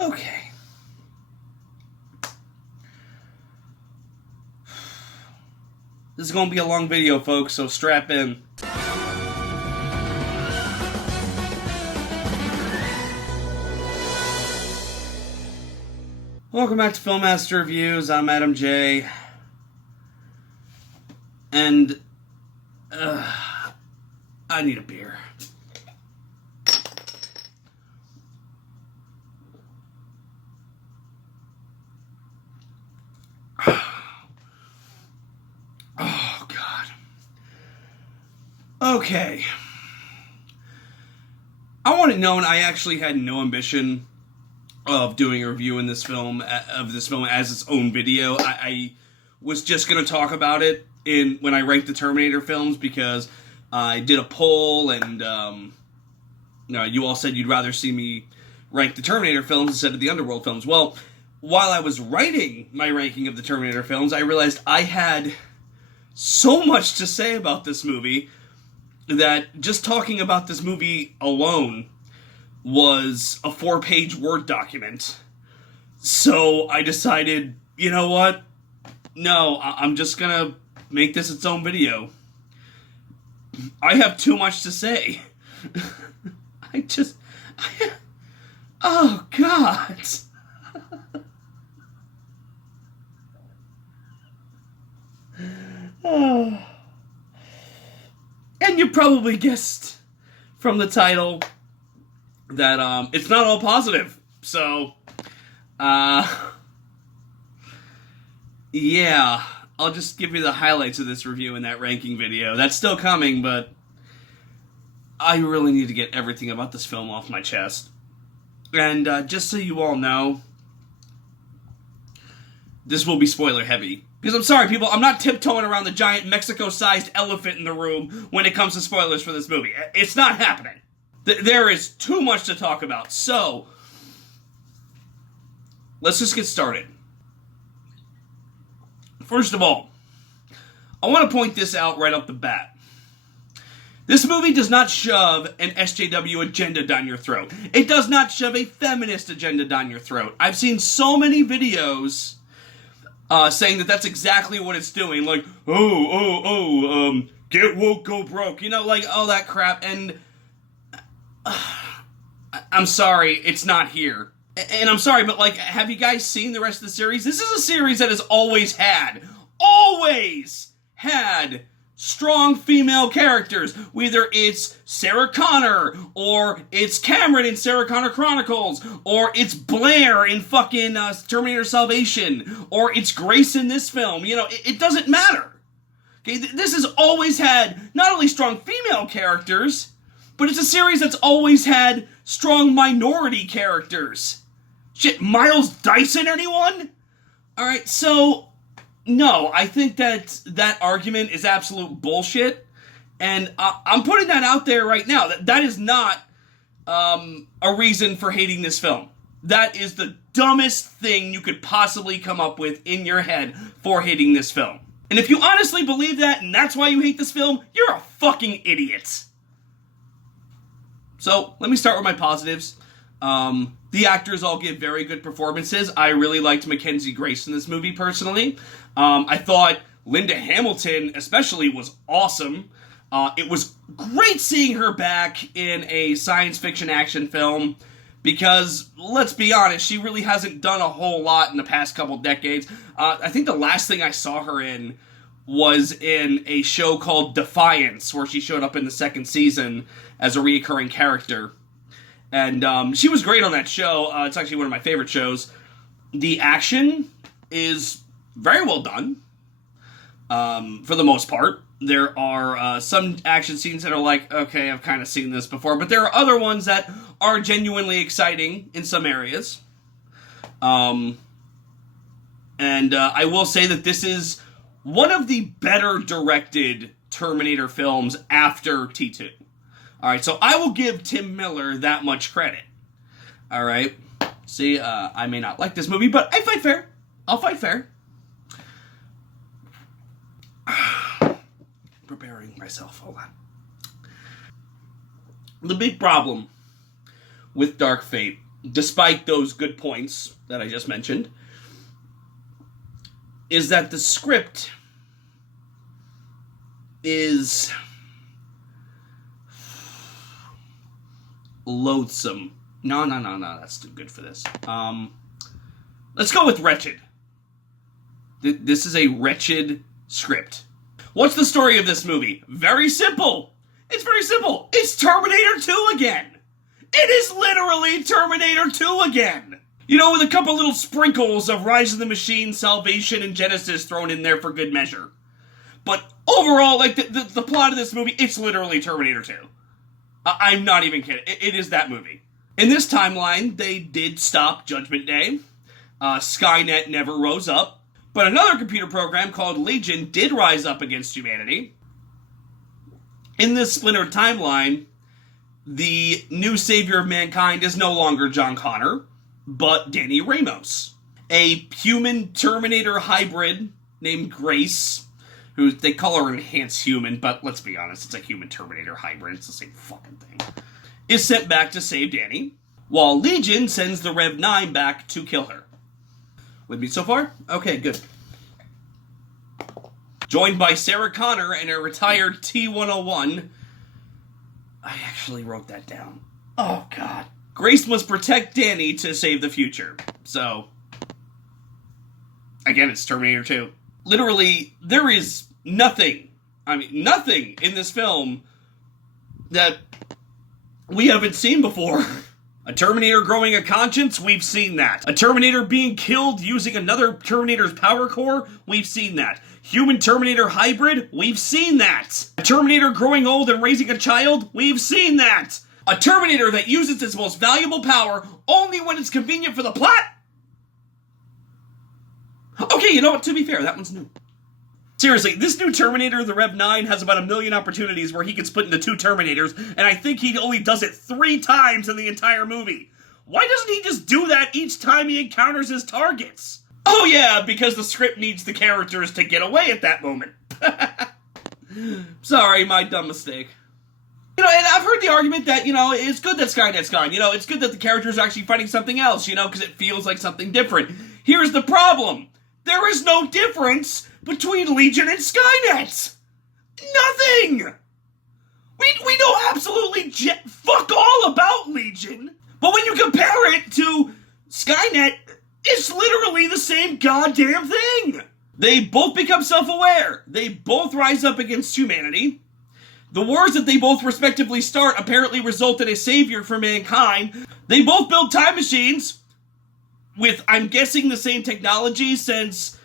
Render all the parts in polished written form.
Okay. This is going to be a long video, folks, so strap in. Welcome back to FilmMaster Reviews. I'm Adam J. And I need a beer. Oh, God. Okay. I want it known I actually had no ambition of doing a review of this film as its own video. I was just going to talk about it when I ranked the Terminator films because I did a poll and you all said you'd rather see me rank the Terminator films instead of the Underworld films. Well, while I was writing my ranking of the Terminator films, I realized I had so much to say about this movie that just talking about this movie alone was a 4-page Word document. So I decided, you know what? No, I'm just gonna make this its own video. I have too much to say. Oh, God. Oh. And you probably guessed from the title that it's not all positive. So, yeah, I'll just give you the highlights of this review in that ranking video. That's still coming, but I really need to get everything about this film off my chest. And just so you all know, this will be spoiler heavy. Because I'm sorry, people, I'm not tiptoeing around the giant Mexico-sized elephant in the room when it comes to spoilers for this movie. It's not happening. There is too much to talk about. So, let's just get started. First of all, I want to point this out right off the bat. This movie does not shove an SJW agenda down your throat. It does not shove a feminist agenda down your throat. I've seen so many videos saying that that's exactly what it's doing. Like, get woke, go broke. You know, like, all that crap. And I'm sorry, it's not here. And I'm sorry, but, like, have you guys seen the rest of the series? This is a series that has always had strong female characters. Whether it's Sarah Connor, or it's Cameron in Sarah Connor Chronicles, or it's Blair in fucking Terminator Salvation, or it's Grace in this film. You know, it doesn't matter. Okay, this has always had not only strong female characters, but it's a series that's always had strong minority characters. Shit, Miles Dyson, anyone? Alright, so no, I think that argument is absolute bullshit, and I'm putting that out there right now. That is not a reason for hating this film. That is the dumbest thing you could possibly come up with in your head for hating this film. And if you honestly believe that, and that's why you hate this film, you're a fucking idiot. So, let me start with my positives. The actors all give very good performances. I really liked Mackenzie Grace in this movie, personally. I thought Linda Hamilton, especially, was awesome. It was great seeing her back in a science fiction action film, because, let's be honest, she really hasn't done a whole lot in the past couple decades. I think the last thing I saw her in was in a show called Defiance, where she showed up in the second season as a reoccurring character. And she was great on that show. It's actually one of my favorite shows. The action is very well done, for the most part. There are some action scenes that are like, okay, I've kind of seen this before. But there are other ones that are genuinely exciting in some areas. And I will say that this is one of the better directed Terminator films after T2. Alright, so I will give Tim Miller that much credit. Alright? See, I may not like this movie, but I fight fair. I'll fight fair. Preparing myself, hold on. The big problem with Dark Fate despite those good points that I just mentioned, is that the script is loathsome. No, that's too good for this. Let's go with wretched. This is a wretched script. What's the story of this movie? Very simple. It's very simple. It's Terminator 2 again. It is literally Terminator 2 again. You know, with a couple little sprinkles of Rise of the Machine, Salvation, and Genesis thrown in there for good measure. But overall, like, the plot of this movie, it's literally Terminator 2. I'm not even kidding. It is that movie. In this timeline, they did stop Judgment Day. Skynet never rose up. But another computer program called Legion did rise up against humanity. In this splintered timeline, the new savior of mankind is no longer John Connor, but Danny Ramos, a human Terminator hybrid named Grace, who they call her enhanced human, but let's be honest, it's a human Terminator hybrid, it's the same fucking thing, is sent back to save Danny, while Legion sends the Rev 9 back to kill her. With me so far? Okay, good. Joined by Sarah Connor and a retired T-101. I actually wrote that down. Oh, God. Grace must protect Danny to save the future. So, again, it's Terminator 2. Literally, there is nothing in this film that we haven't seen before. A Terminator growing a conscience, we've seen that. A Terminator being killed using another Terminator's power core, we've seen that. Human Terminator hybrid, we've seen that. A Terminator growing old and raising a child, we've seen that. A Terminator that uses its most valuable power only when it's convenient for the plot? Okay, you know what, to be fair, that one's new. Seriously, this new Terminator, the Rev 9, has about 1 million opportunities where he can split into 2 Terminators, and I think he only does it 3 times in the entire movie. Why doesn't he just do that each time he encounters his targets? Oh yeah, because the script needs the characters to get away at that moment. Sorry, my dumb mistake. You know, and I've heard the argument that, you know, it's good that Skynet's gone. You know, it's good that the characters are actually fighting something else, you know, because it feels like something different. Here's the problem. There is no difference between Legion and Skynet. Nothing. We know absolutely fuck all about Legion. But when you compare it to Skynet, it's literally the same goddamn thing. They both become self-aware. They both rise up against humanity. The wars that they both respectively start apparently result in a savior for mankind. They both build time machines with, I'm guessing, the same technology, since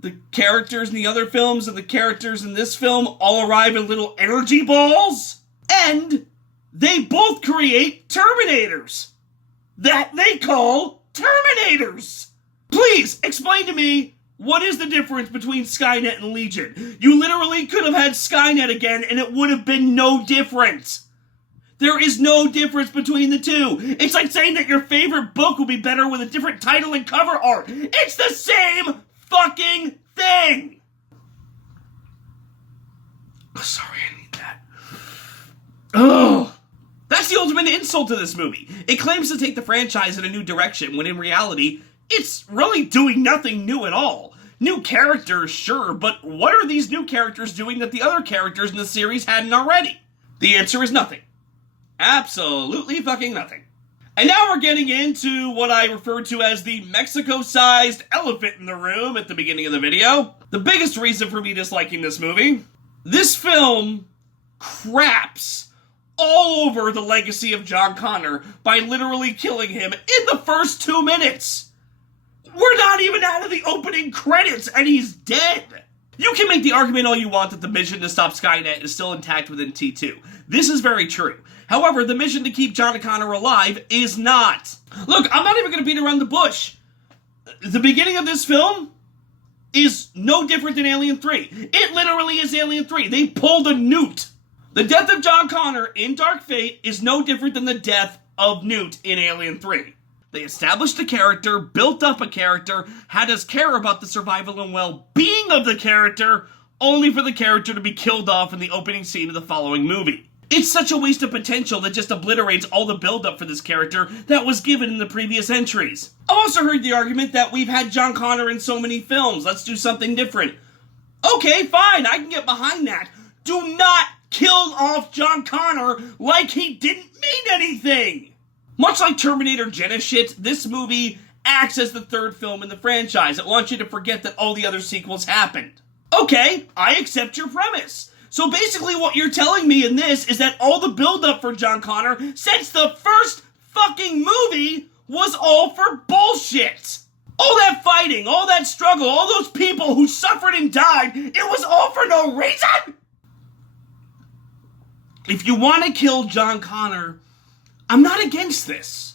the characters in the other films and the characters in this film all arrive in little energy balls. And they both create Terminators that they call Terminators. Please explain to me, what is the difference between Skynet and Legion? You literally could have had Skynet again and it would have been no different. There is no difference between the two. It's like saying that your favorite book will be better with a different title and cover art. It's the same fucking thing. Oh, sorry, I need that. Ugh. That's the ultimate insult to this movie. It claims to take the franchise in a new direction, when in reality, it's really doing nothing new at all. New characters, sure, but what are these new characters doing that the other characters in the series hadn't already? The answer is nothing. Absolutely fucking nothing. And now we're getting into what I referred to as the Mexico-sized elephant in the room at the beginning of the video. The biggest reason for me disliking this movie: this film craps all over the legacy of John Connor by literally killing him in the first 2 minutes. We're not even out of the opening credits and he's dead. You can make the argument all you want that the mission to stop Skynet is still intact within T2. This is very true. However, the mission to keep John Connor alive is not. Look, I'm not even going to beat around the bush. The beginning of this film is no different than Alien 3. It literally is Alien 3. They pulled a Newt. The death of John Connor in Dark Fate is no different than the death of Newt in Alien 3. They established a character, built up a character, had us care about the survival and well-being of the character, only for the character to be killed off in the opening scene of the following movie. It's such a waste of potential that just obliterates all the build-up for this character that was given in the previous entries. I've also heard the argument that we've had John Connor in so many films, let's do something different. Okay, fine, I can get behind that. Do not kill off John Connor like he didn't mean anything! Much like Terminator Genisys, this movie acts as the third film in the franchise. It wants you to forget that all the other sequels happened. Okay, I accept your premise. So basically what you're telling me in this is that all the build-up for John Connor since the first fucking movie was all for bullshit. All that fighting, all that struggle, all those people who suffered and died, it was all for no reason? If you want to kill John Connor, I'm not against this.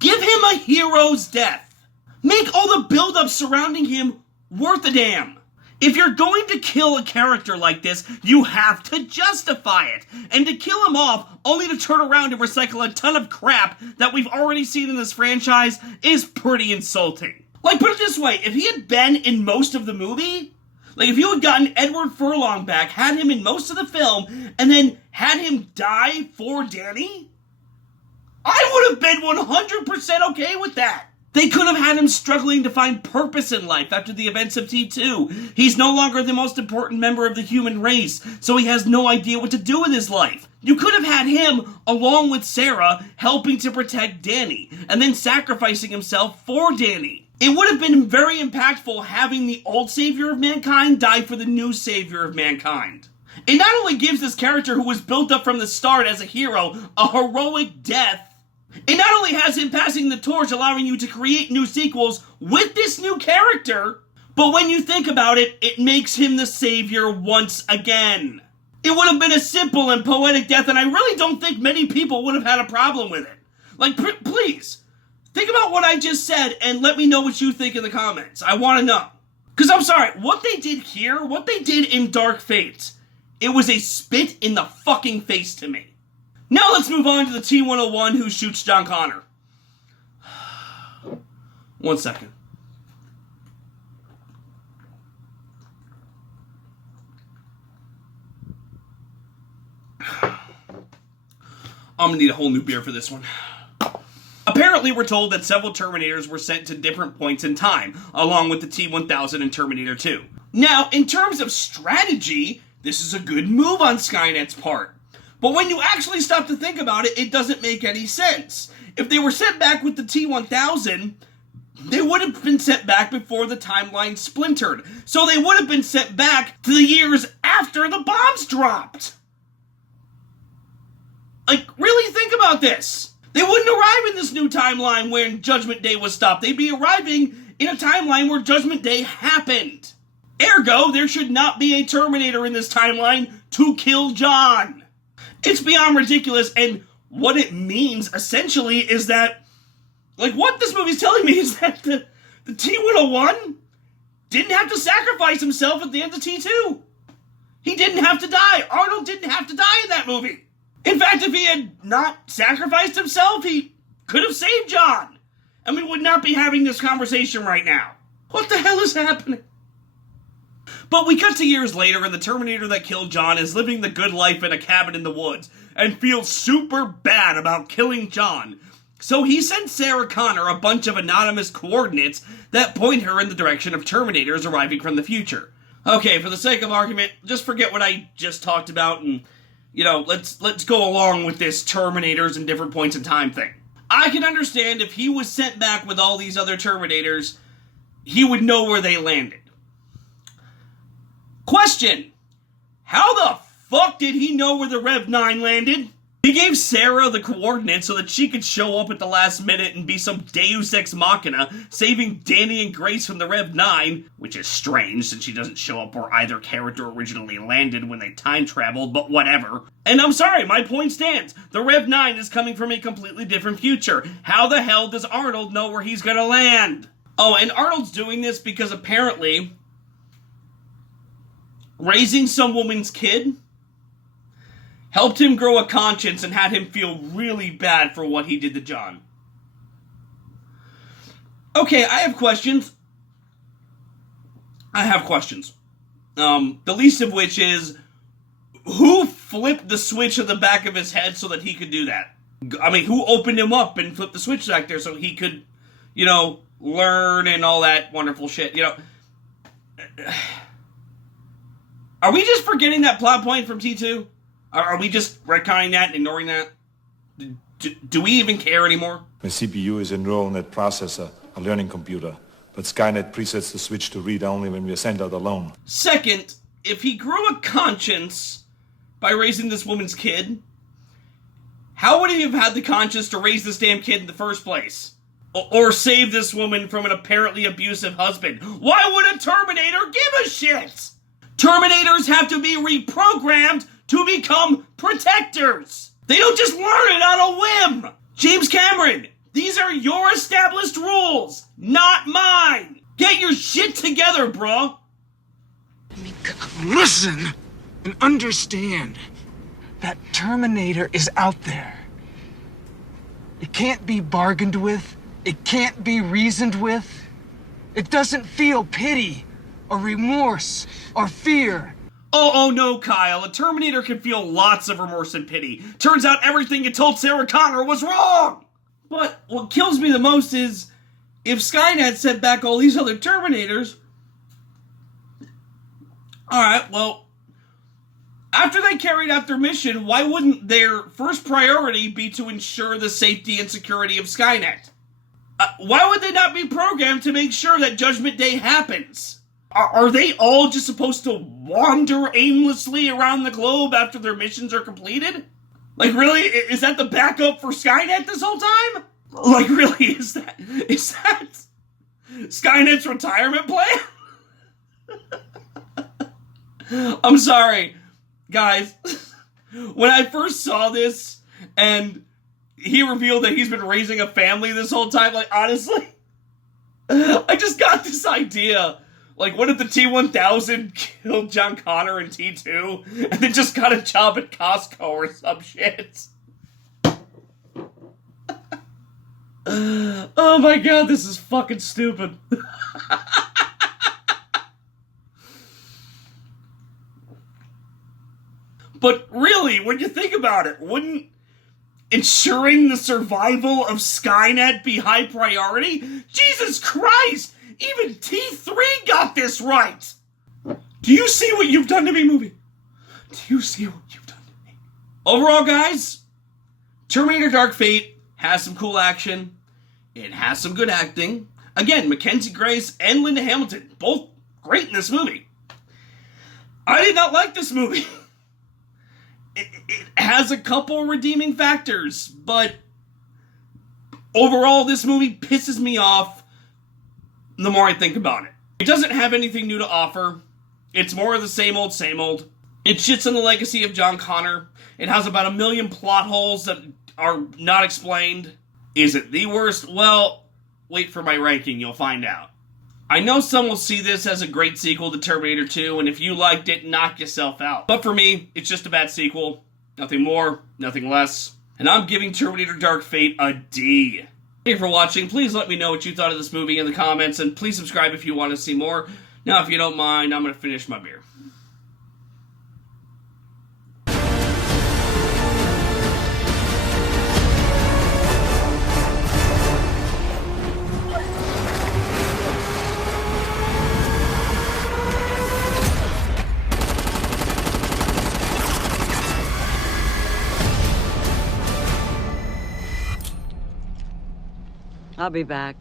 Give him a hero's death. Make all the build-up surrounding him worth a damn. If you're going to kill a character like this, you have to justify it. And to kill him off, only to turn around and recycle a ton of crap that we've already seen in this franchise, is pretty insulting. Like, put it this way, if he had been in most of the movie, like if you had gotten Edward Furlong back, had him in most of the film, and then had him die for Danny, I would have been 100% okay with that. They could have had him struggling to find purpose in life after the events of T2. He's no longer the most important member of the human race, so he has no idea what to do with his life. You could have had him, along with Sarah, helping to protect Danny, and then sacrificing himself for Danny. It would have been very impactful having the old savior of mankind die for the new savior of mankind. It not only gives this character who was built up from the start as a hero a heroic death, it not only has him passing the torch, allowing you to create new sequels with this new character, but when you think about it, it makes him the savior once again. It would have been a simple and poetic death, and I really don't think many people would have had a problem with it. Like, please, think about what I just said and let me know what you think in the comments. I want to know. Because I'm sorry, what they did here, what they did in Dark Fate, it was a spit in the fucking face to me. Now let's move on to the T-101 who shoots John Connor. 1 second. I'm gonna need a whole new beer for this one. Apparently, we're told that several Terminators were sent to different points in time, along with the T-1000 and Terminator 2. Now, in terms of strategy, this is a good move on Skynet's part. But when you actually stop to think about it, it doesn't make any sense. If they were sent back with the T-1000, they would have been sent back before the timeline splintered. So they would have been sent back to the years after the bombs dropped. Like, really think about this. They wouldn't arrive in this new timeline when Judgment Day was stopped. They'd be arriving in a timeline where Judgment Day happened. Ergo, there should not be a Terminator in this timeline to kill John. It's beyond ridiculous, and what it means, essentially, is that, like, what this movie's telling me is that the T-101 didn't have to sacrifice himself at the end of T2. He didn't have to die. Arnold didn't have to die in that movie. In fact, if he had not sacrificed himself, he could have saved John. And we would not be having this conversation right now. What the hell is happening? But we cut to years later, and the Terminator that killed John is living the good life in a cabin in the woods, and feels super bad about killing John. So he sends Sarah Connor a bunch of anonymous coordinates that point her in the direction of Terminators arriving from the future. Okay, for the sake of argument, just forget what I just talked about, and, you know, let's go along with this Terminators and different points in time thing. I can understand if he was sent back with all these other Terminators, he would know where they landed. Question: how the fuck did he know where the Rev 9 landed? He gave Sarah the coordinates so that she could show up at the last minute and be some deus ex machina, saving Danny and Grace from the Rev 9, which is strange since she doesn't show up where either character originally landed when they time traveled, but whatever. And I'm sorry, my point stands. The Rev 9 is coming from a completely different future. How the hell does Arnold know where he's gonna land? Oh, and Arnold's doing this because apparently raising some woman's kid helped him grow a conscience and had him feel really bad for what he did to John. Okay, I have questions. The least of which is, who flip the switch on the back of his head so that he could do that? I mean, who opened him up and flipped the switch back there so he could, you know, learn and all that wonderful shit, you know? Are we just forgetting that plot point from T2? Are we just retconning that and ignoring that? Do we even care anymore? The CPU is a neural net processor, a learning computer. But Skynet presets the switch to read only when we are sent out alone. Second, if he grew a conscience by raising this woman's kid, how would he have had the conscience to raise this damn kid in the first place? Or save this woman from an apparently abusive husband? Why would a Terminator give a shit? Terminators have to be reprogrammed to become protectors. They don't just learn it on a whim. James Cameron, these are your established rules, not mine. Get your shit together, bro. Listen and understand that Terminator is out there. It can't be bargained with. It can't be reasoned with. It doesn't feel pity or remorse or fear. Oh no, Kyle. A Terminator can feel lots of remorse and pity. Turns out everything you told Sarah Connor was wrong. But what kills me the most is if Skynet sent back all these other Terminators. Alright, well, after they carried out their mission, why wouldn't their first priority be to ensure the safety and security of Skynet? Why would they not be programmed to make sure that Judgment Day happens? Are they all just supposed to wander aimlessly around the globe after their missions are completed? Like, really? Is that the backup for Skynet this whole time? Like, really? Is that Skynet's retirement plan? I'm sorry, guys. When I first saw this and he revealed that he's been raising a family this whole time, like, honestly, I just got this idea. Like, what if the T-1000 killed John Connor in T2 and then just got a job at Costco or some shit? Oh my god, this is fucking stupid. But really, when you think about it, wouldn't ensuring the survival of Skynet be high priority? Jesus Christ! Even T3 got this right! Do you see what you've done to me, movie? Do you see what you've done to me? Overall, guys, Terminator Dark Fate has some cool action. It has some good acting. Again, Mackenzie Grace and Linda Hamilton, both great in this movie. I did not like this movie. It has a couple redeeming factors, but overall, this movie pisses me off the more I think about it. It doesn't have anything new to offer. It's more of the same old, same old. It shits on the legacy of John Connor. It has about 1 million plot holes that are not explained. Is it the worst? Well, wait for my ranking, you'll find out. I know some will see this as a great sequel to Terminator 2, and if you liked it, knock yourself out. But for me, it's just a bad sequel. Nothing more, nothing less. And I'm giving Terminator Dark Fate a D. Thank you for watching. Please let me know what you thought of this movie in the comments, and please subscribe if you want to see more. Now, if you don't mind, I'm going to finish my beer. I'll be back.